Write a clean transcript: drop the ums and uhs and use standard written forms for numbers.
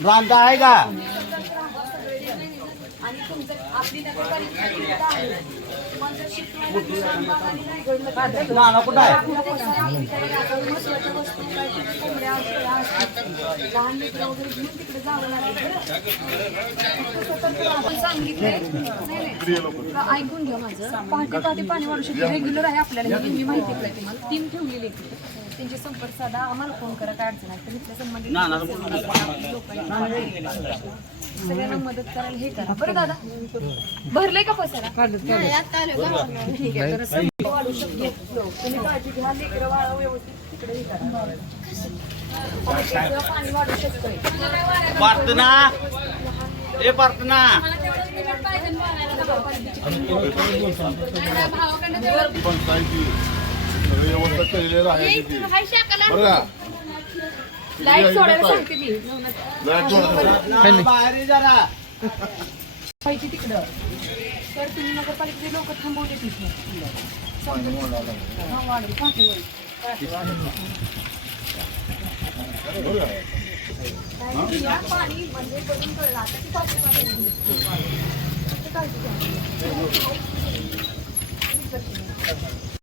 रांदा आहे का आणि तुमचं आपली नगरपालिका कुठं आहे महत्वाच्या वस्तू काय कोंबड्या लहान लेकरं वगैरे घेऊन तिकडे जावं लागेल. सांगितलंय ऐकून घ्या माझं. पहाटे पहाटे पाणी वाढू शकते रेग्युलर आहे आपल्याला ही मी माहिती आहे तुम्हाला. टीम ठेवलेली आहे त्यांचे संपर्क साधा आम्हाला फोन करा काय अडचण आहे तर इथल्या संबंधित सगळ्यांना मदत करायला हे करा बरं दादा. भरले का पैसा ठीक आहे तर वाढू शकते तुम्ही काळजी घ्या लेकरं वाळा व्यवस्थित तिकडे हे करा पाणी वाढू शकतंय प्रार्थना ए प्रार्थना लाईट सोडायला सांगते मी बाहेर जरा पाहिजे तिकडं तर तुम्ही नगरपालिकेचे लोक थांबवले तिथे पाणी म्हणजे करून कळलं आता ती काळजी